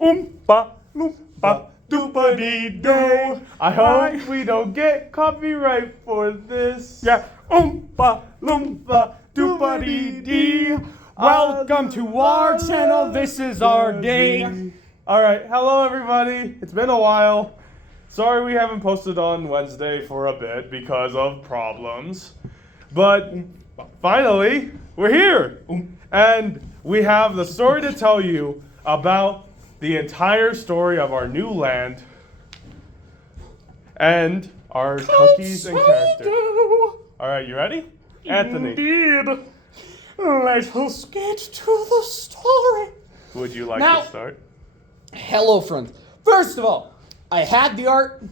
Oompa loompa doopity-doo. I hope we don't get copyright for this. Yeah, oompa loompa doopity-dee. Welcome to our channel. This is our day. All right, hello everybody. It's been a while. Sorry we haven't posted on Wednesday for a bit because of problems. But finally, we're here. And we have the story to tell you about the entire story of our new land and our cookies and characters. All right, you ready? Anthony. Indeed. Let us get to the story. Would you like Now- to start? Hello, friends. First of all, I had the art.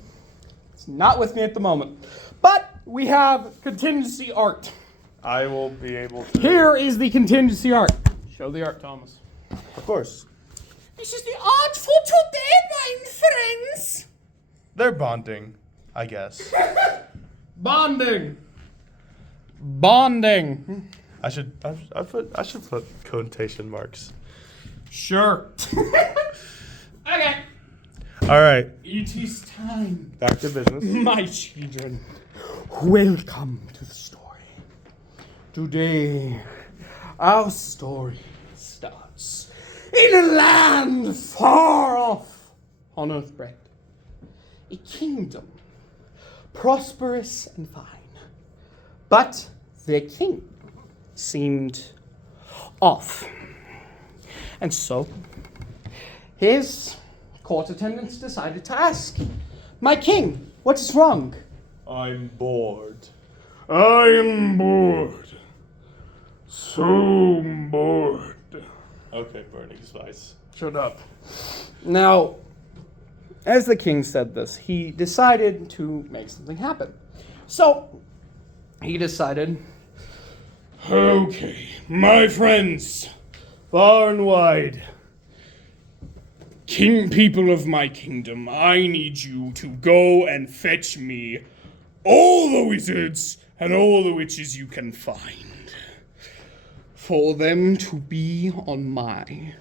It's not with me at the moment. But we have contingency art. I will be able to. Here is the contingency art. Show the art, Thomas. Of course. This is the art for today, my friends. They're bonding, I guess. Bonding. Bonding. I should put quotation marks. Sure. Okay. All right, It is time. back to business. My children, welcome to the story. Today, our story starts in a land far off on Earthbreak. A kingdom, prosperous and fine. But their king seemed off. And so, his court attendants decided to ask, "My king, what is wrong?" I'm bored. I am bored. So bored. Okay, burning spice. Shut up. Now, as the king said this, he decided to make something happen. So, he decided, "Okay, my friends, far and wide, people of my kingdom, I need you to go and fetch me all the wizards and all the witches you can find, for them to be on my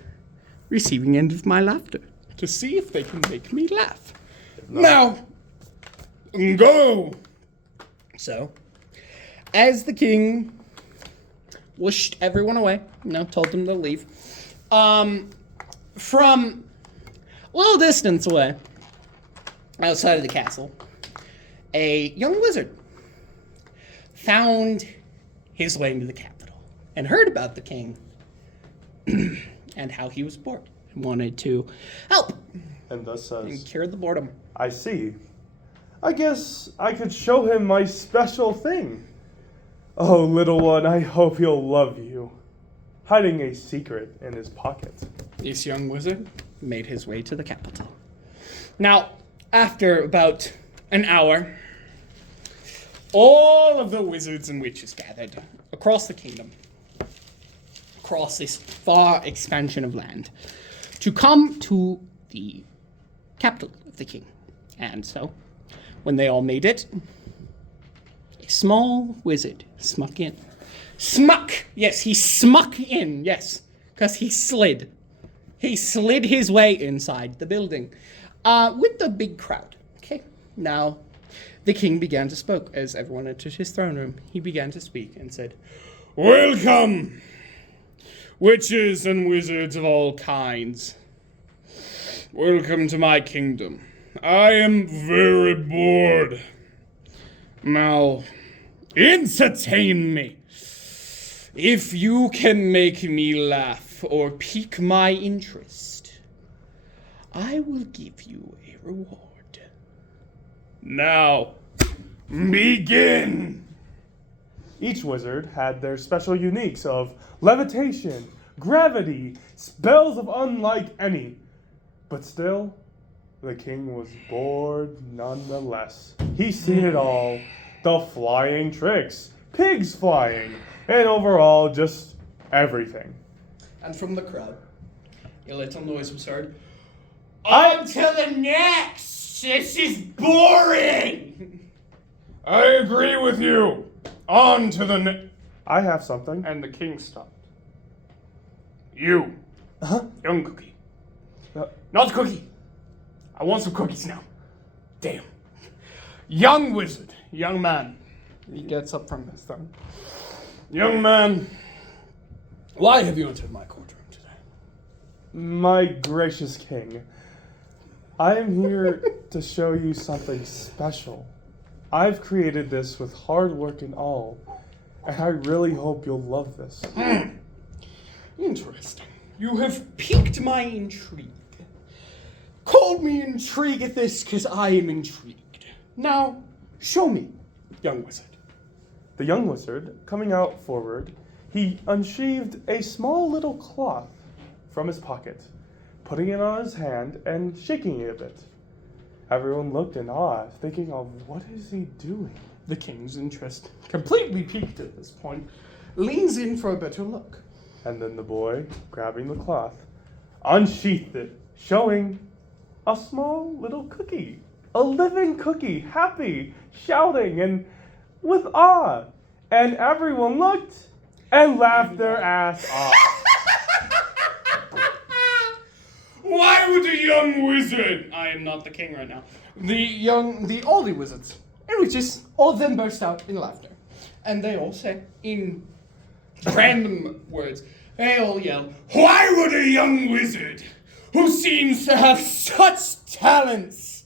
receiving end of my laughter, to see if they can make me laugh. Now, go!" So, as the king whooshed everyone away, told them to leave, from a little distance away, outside of the castle, a young wizard found his way into the capital and heard about the king and how he was bored and wanted to help And thus and says, cure the boredom. I see. I guess I could show him my special thing. Oh, little one, I hope he'll love you. Hiding a secret in his pocket. This young wizard made his way to the capital. Now, after about an hour, all of the wizards and witches gathered across the kingdom, across this far expansion of land, to come to the capital of the king. And so, when they all made it, a small wizard snuck in. Smuck! Yes, he smuck in, yes, because he slid. He slid his way inside the building with the big crowd. Okay, now the king began to speak as everyone entered his throne room. He began to speak and said, "Welcome, witches and wizards of all kinds. Welcome to my kingdom. I am very bored. Now, entertain me. If you can make me laugh or pique my interest, I will give you a reward. Now, begin." Each wizard had their special uniques of levitation, gravity, spells of unlike any. But still, the king was bored nonetheless. He's seen it all. The flying tricks, pigs flying, and overall just everything. And from the crowd, a little noise was heard. On to the next! This is boring! I agree with you. On to the next. I have something. And the king stopped. You, young cookie. Not cookie. I want some cookies now. Damn. Young wizard, young man. He gets up from his throne. Young man, why have you entered my courtroom today? My gracious king, I am here to show you something special. I've created this with hard work and all, and I really hope you'll love this. Interesting. You have piqued my intrigue. Called me intrigue at this because I am intrigued. Now, show me, young wizard. The young wizard, coming out forward, he unsheathed a small little cloth from his pocket, putting it on his hand and shaking it a bit. Everyone looked in awe, thinking of what is he doing? The king's interest, completely piqued at this point, leans in for a better look. And then the boy, grabbing the cloth, unsheathed it, showing a small little cookie. A living cookie, happy, shouting, and with awe. And everyone looked and laughed their ass off. Why would a young wizard? I am not the king right now. The older wizards, in which is all of them burst out in laughter, and they all say in random words. They all yell, "Why would a young wizard who seems to have such talents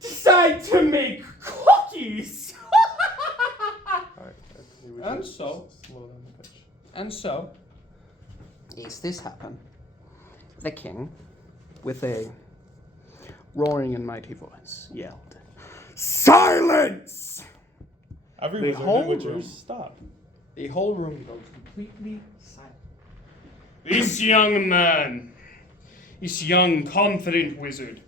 decide to make cookies?" Alright, And so, slow down the pitch. and so, as this happened, the king, with a roaring and mighty voice, yelled, "Silence!" The The whole whole wizards room. stopped. The whole room goes completely silent. This young man, this young confident wizard,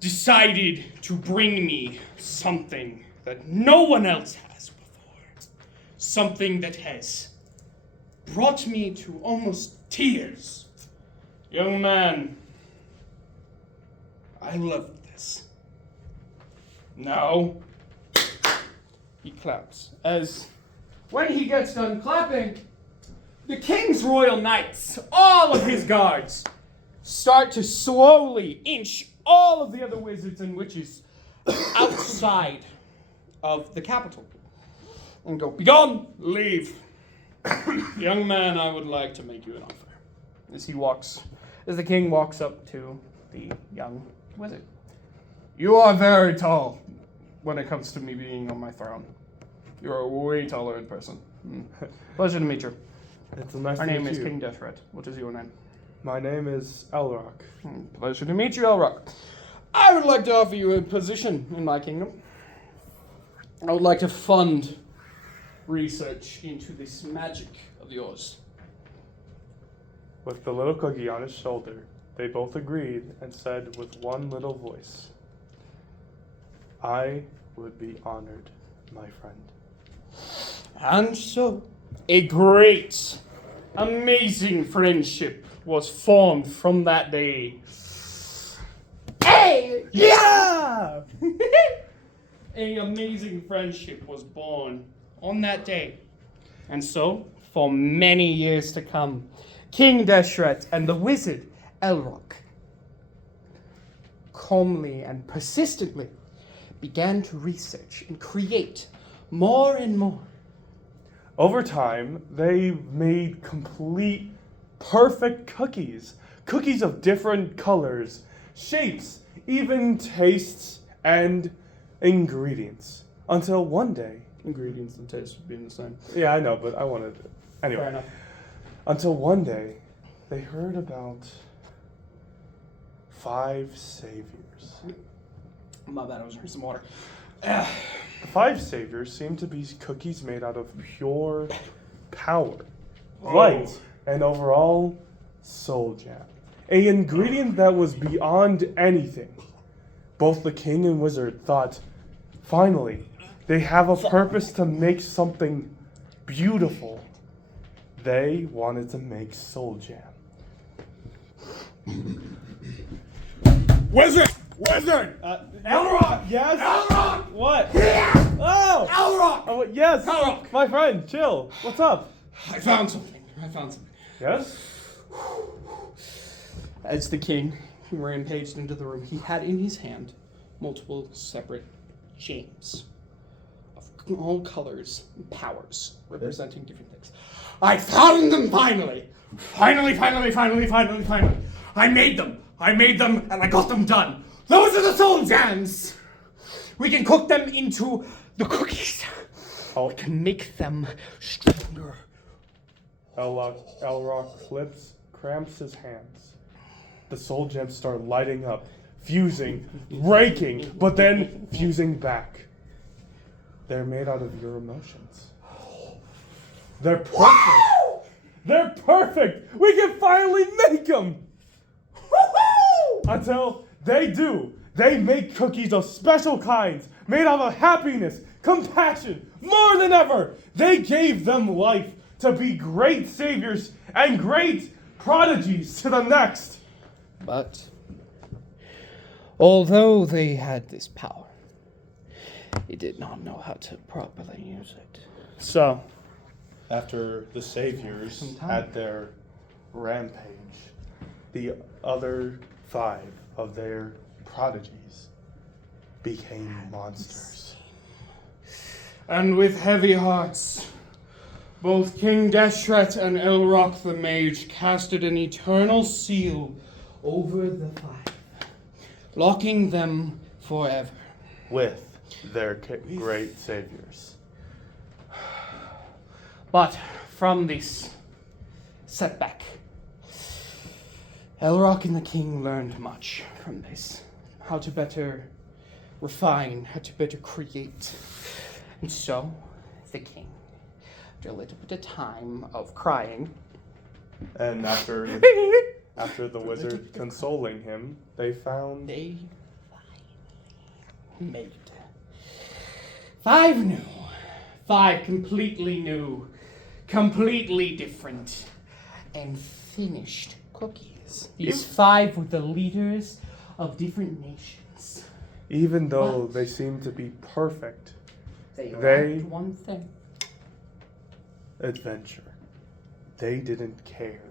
decided to bring me something that no one else has before. Something that has brought me to almost tears. Young man, I love this. Now, he claps as when he gets done clapping, the king's royal knights, all of his guards, start to slowly inch all of the other wizards and witches outside of the capital and go, "Begone, leave." Young man, I would like to make you an offer. As the king walks up to the young wizard. You are very tall when it comes to me being on my throne. You're way taller in person. Pleasure to meet you. It's a nice Our to name meet is you. King Deathred. What is your name? My name is Elrock. Pleasure to meet you, Elrock. I would like to offer you a position in my kingdom. I would like to fund research into this magic of yours. With the little cookie on his shoulder, they both agreed and said with one little voice, "I would be honored, my friend." And so, a great, amazing friendship was formed from that day. Hey! Yeah! A amazing friendship was born on that day. And so, for many years to come, King Deshret and the wizard Elrock calmly and persistently began to research and create more and more. Over time, they made complete, perfect cookies. Cookies of different colors, shapes, even tastes, and ingredients. Until one day... Ingredients and tastes being the same. Yeah, I know, but I wanted... Anyway. Fair enough. Until one day, they heard about 5 saviors. My bad, I was drinking some water. The 5 saviors seemed to be cookies made out of pure power, light, and overall soul jam. An ingredient that was beyond anything. Both the king and wizard thought, finally, they have a purpose to make something beautiful. They wanted to make soul jam. Wizard! Wizard! Elrock! Yes? Elrock! What? Here! Oh! Elrock! Oh, yes! Elrock! My friend, chill. What's up? I found something. Yes? As the king He rampaged into the room. He had in his hand multiple separate gems of all colors and powers, representing different things. I found them finally! Finally! I made them, and I got them done. Those are the soul gems! We can cook them into the cookies. We can make them stronger. Elrock cramps his hands. The soul gems start lighting up, fusing, breaking, but then fusing back. They're made out of your emotions. They're perfect. They're perfect. We can finally make them. Until they do. They make cookies of special kinds, made out of happiness, compassion, more than ever. They gave them life to be great saviors and great prodigies to the next. But although they had this power, they did not know how to properly use it. So, after the saviors had their rampage, the other 5 of their prodigies became monsters. And with heavy hearts, both King Deshret and Elrock the Mage casted an eternal seal over the 5, locking them forever. With their great saviors. But from this setback, Elrock and the King learned much from this. How to better refine, how to better create. And so, the King, after a little bit of time of crying, and after the wizard consoling him, they found... They made 5 completely new, completely different, and finished cookies. These 5 were the leaders of different nations. Even though they seemed to be perfect, They lacked one thing. Adventure. They didn't care.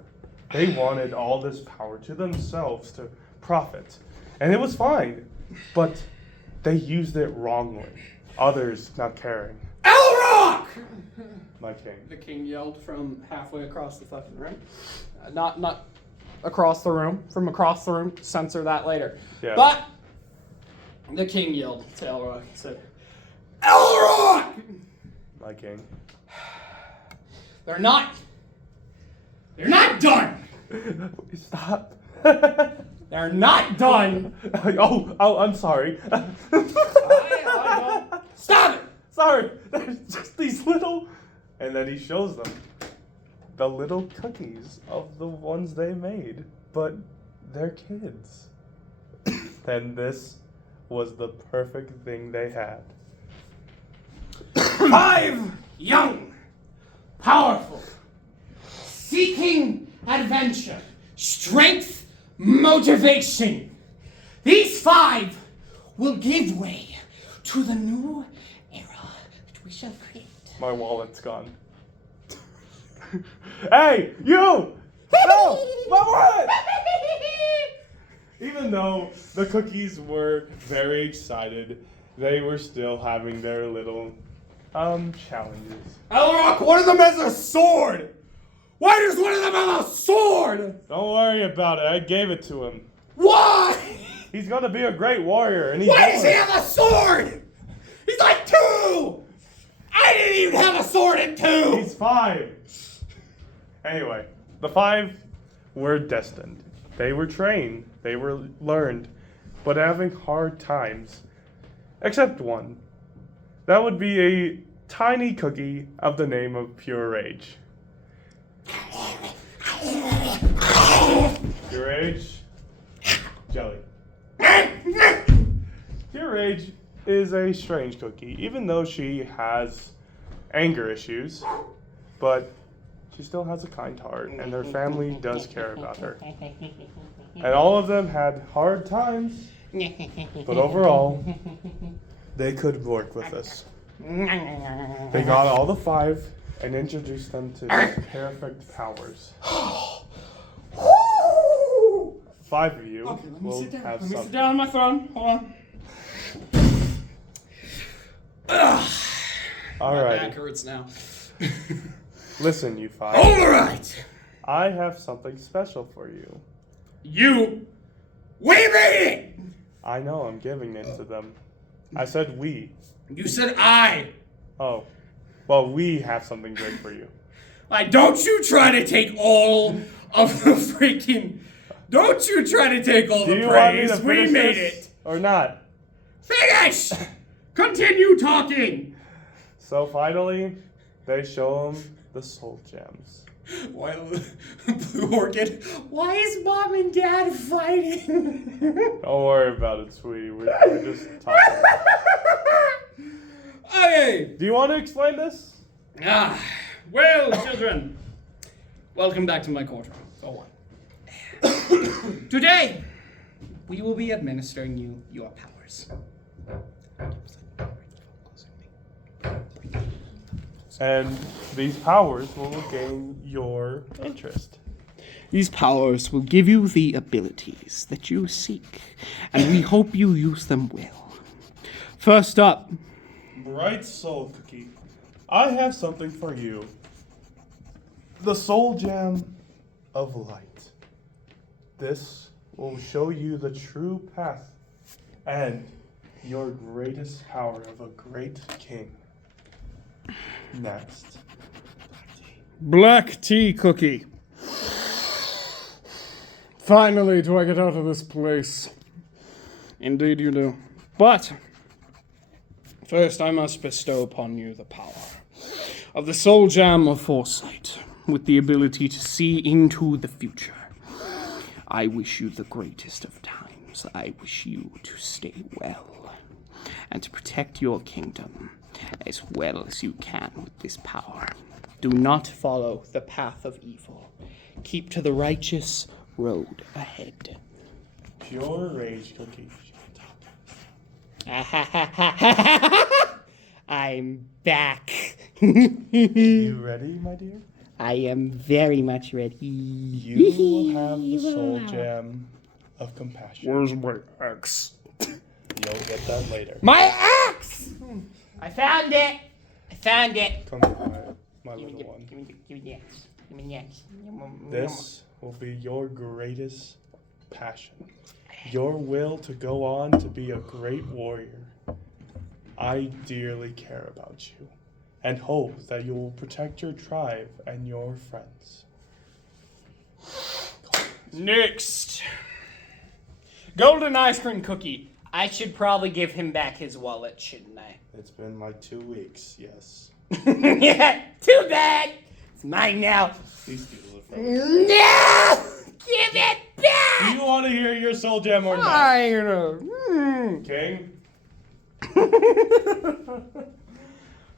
They wanted all this power to themselves to profit. And it was fine, but they used it wrongly. Others not caring. Elrock! My king. The king yelled from halfway across the fucking room. Not across the room. From across the room. Censor that later. Yeah. But the king yelled to Elrock. He said, Elrock! My king. They're not done! Stop. They're not done! Oh, I'm sorry. Stop it! Sorry. There's just these little... And then he shows them the little cookies of the ones they made. But they're kids. And this was the perfect thing they had. 5 young, powerful, seeking adventure, strength, motivation. These 5 will give way to the new era that we shall create. My wallet's gone. Hey, you! No! My wallet! Even though the cookies were very excited, they were still having their little, challenges. Elrock, one of them has a sword! Why does one of them have a sword? Don't worry about it, I gave it to him. Why? He's gonna be a great warrior, and Why does he have a sword? He's like 2! I didn't even have a sword at 2! He's 5. Anyway, the 5 were destined. They were trained, they were learned, but having hard times. Except one. That would be a tiny cookie of the name of Pure Rage. Pure Rage, jelly. Pure Rage is a strange cookie, even though she has anger issues, but she still has a kind heart, and her family does care about her. And all of them had hard times, but overall, they could work with us. They got all the 5 and introduced them to perfect powers. 5 5 of you Okay, let me will sit down. have Let me something. sit down on my throne. Hold on. All My right. back hurts now. Listen, you 5. All right. I have something special for you. We made it. I know, I'm giving it to them. I said we. You said I. Oh. Well, we have something great for you. Don't you try to take all of the freaking. Don't you try to take all Do the you want me praise. to We finish made this it. or not? Finish. Continue talking. So finally, they show him the soul gems. Well, Blue Orchid, why is Mom and Dad fighting? Don't worry about it, sweetie. We're just talking. Okay. Do you want to explain this? Well, children, welcome back to my courtroom. Go on. Today, we will be administering you your powers. And these powers will gain your interest. These powers will give you the abilities that you seek, and we hope you use them well. First up, Bright Soul Cookie, I have something for you. The Soul Gem of Light. This will show you the true path and your greatest power of a great king. Next. Black tea cookie. Finally, do I get out of this place? Indeed, you do. But first, I must bestow upon you the power of the soul gem of foresight, with the ability to see into the future. I wish you the greatest of times. I wish you to stay well and to protect your kingdom as well as you can with this power. Do not follow the path of evil. Keep to the righteous road ahead. Pure Rage Cookie. I'm back. You ready, my dear? I am very much ready. You will have the Soul Gem of Compassion. Where's my axe? You'll get that later. My axe! I found it. Come on, my little one. Give me the axe. Give me the axe. This will be your greatest passion. Your will to go on to be a great warrior. I dearly care about you and hope that you will protect your tribe and your friends. Next. Golden ice cream cookie. I should probably give him back his wallet, shouldn't I? It's been like 2 weeks, yes. Yeah, too bad. It's mine now. These people are from. No! Give it Do back! you want to hear your soul gem or not? I know. King?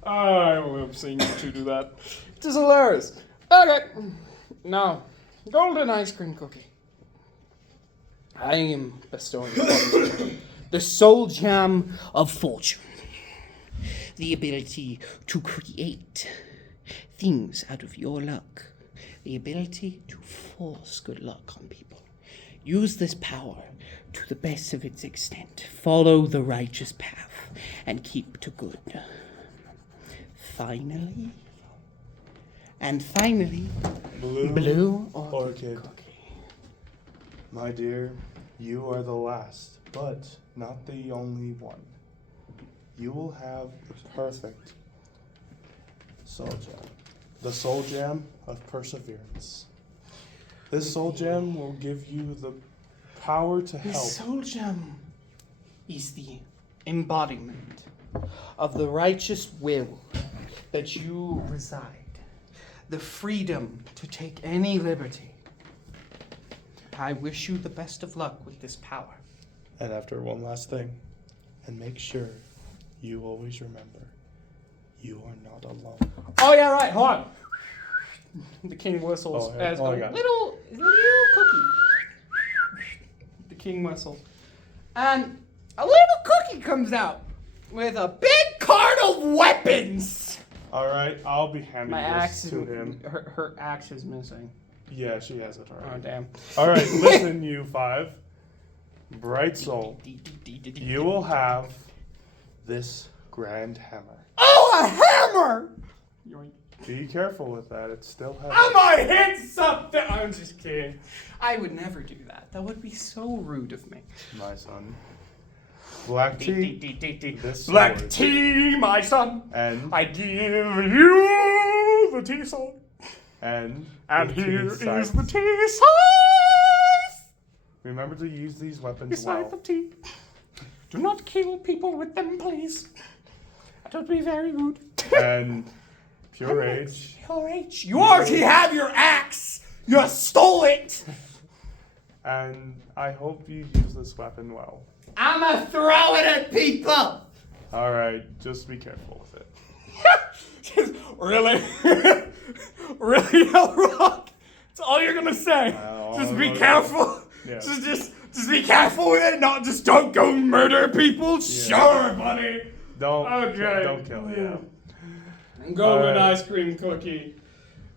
I love seeing you two do that. It is hilarious. Okay. Now, golden ice cream cookie. I am bestowing upon you the soul gem of fortune. The ability to create things out of your luck. The ability to force good luck on people. Use this power to the best of its extent. Follow the righteous path and keep to good. Finally, blue Orchid. My dear, you are the last, but not the only one. You will have the perfect soul gem. The soul gem of perseverance. This soul gem will give you the power to The help. soul gem is the embodiment of the righteous will that you reside. The freedom to take any liberty. I wish you the best of luck with this power. And after one last thing, and make sure you always remember, you are not alone. Oh yeah, right, hold on. The king whistles Oh, as oh, I a got it. little cookie. The king whistles. And a little cookie comes out with a big cart of weapons. All right, I'll be handing My this axe is to him. her axe is missing. Yeah, she has it Oh, already. damn. All right, listen, you 5. Bright soul, you will have this grand hammer. Oh, a hammer! Yoink. Be careful with that. It's still heavy. I might hit something. I'm just kidding. I would never do that. That would be so rude of me. My son. Black tea. This Black sword. tea, my son. And I give you the tea sword. and And the here tea is scythe. the tea scythe. Remember to use these weapons Beside well. the tea. Do not kill people with them, please. That would be very rude. And pure rage. Pure rage. You already have your axe. You stole it. And I hope you use this weapon well. I'ma throw it at people. All right, just be careful with it. Really? Really, Elrock? That's all you're gonna say. Just be careful. Yeah. Just be careful with it. Not just don't go murder people. Sure, buddy. Don't Okay. don't kill. Yeah. Golden Alright. ice cream cookie.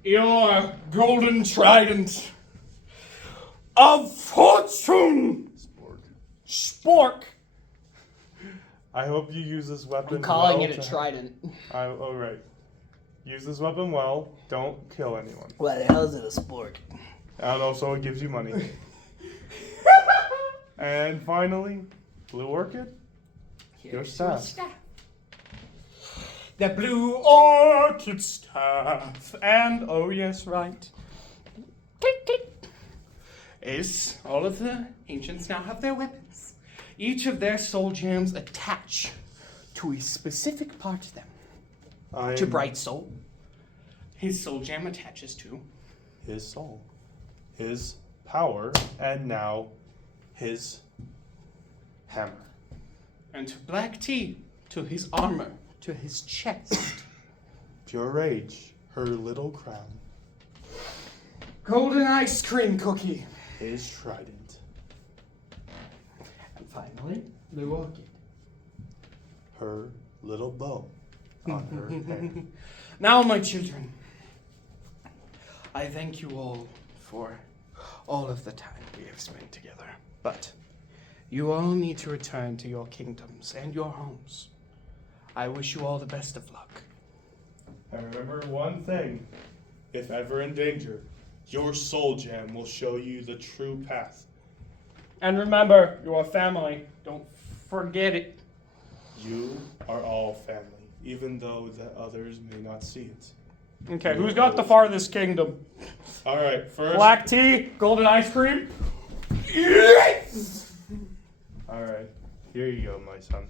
Your golden trident of fortune. Spork. I hope you use this weapon. I'm calling well it a to- trident. All right. Use this weapon well. Don't kill anyone. Why the hell is it a spork? And also, it gives you money. And finally, blue orchid. Your staff. The blue orchid staff. And, oh yes, right. Click, click. Is all of the ancients now have their weapons. Each of their soul gems attach to a specific part of them. To Bright Soul, his soul gem attaches to His soul, his power, and now his hammer. and to Black Tea, to his armor, to his chest. Pure rage, her little crown. Golden ice cream cookie. His trident. And finally, blue orchid. Her little bow on her head. Now, my children, I thank you all for all of the time we have spent together. But you all need to return to your kingdoms and your homes. I wish you all the best of luck. And remember one thing. If ever in danger, your soul gem will show you the true path. And remember, you're family. Don't forget it. You are all family, even though the others may not see it. Okay, who's got the farthest kingdom? All right, first. Black tea, golden ice cream. Yes! All right, here you go, my son.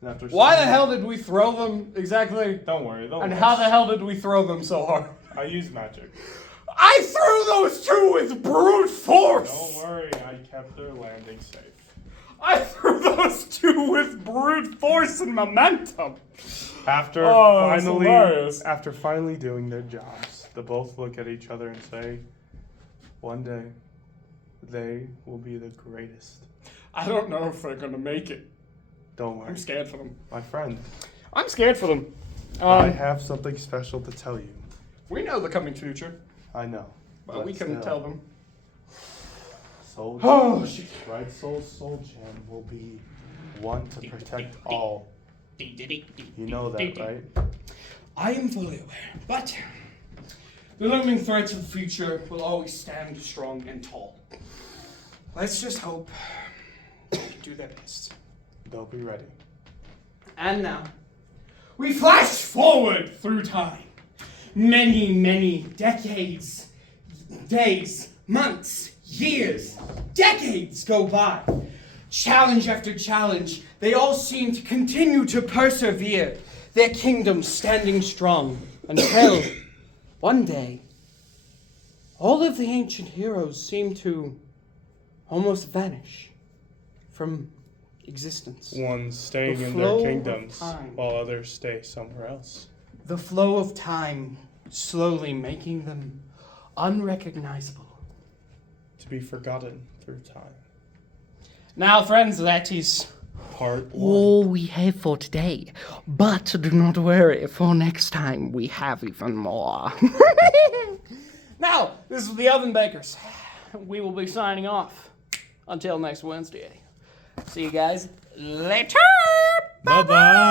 And after Why the some- hell did we throw them exactly? Don't worry. And how the hell did we throw them so hard? I use magic. I threw those two with brute force! Don't worry, I kept their landing safe. I threw those two with brute force and momentum. After Oh, that's hilarious. finally doing their jobs, they both look at each other and say, one day, they will be the greatest. I don't know if they're gonna make it. Don't worry. I'm scared for them. My friend, I'm scared for them. I have something special to tell you. We know the coming future, I know. but we couldn't tell them. Soul Oh, shit. Bright Soul's soul gem will be one to protect all. You know that, right? I am fully aware, but the looming threats of the future will always stand strong and tall. Let's just hope they can do their best. They'll be ready. And now, we flash forward through time. Many, many decades, days, months, years, decades go by. Challenge after challenge, they all seem to continue to persevere, their kingdoms standing strong, until one day, all of the ancient heroes seem to almost vanish from existence. Ones staying The in flow their of kingdoms time. while others stay somewhere else. The flow of time slowly making them unrecognizable. To be forgotten through time. Now, friends, that is Part 1. all we have for today. But do not worry, for next time we have even more. Now, this is the Oven Bakers. We will be signing off until next Wednesday. See you guys later. Bye-bye.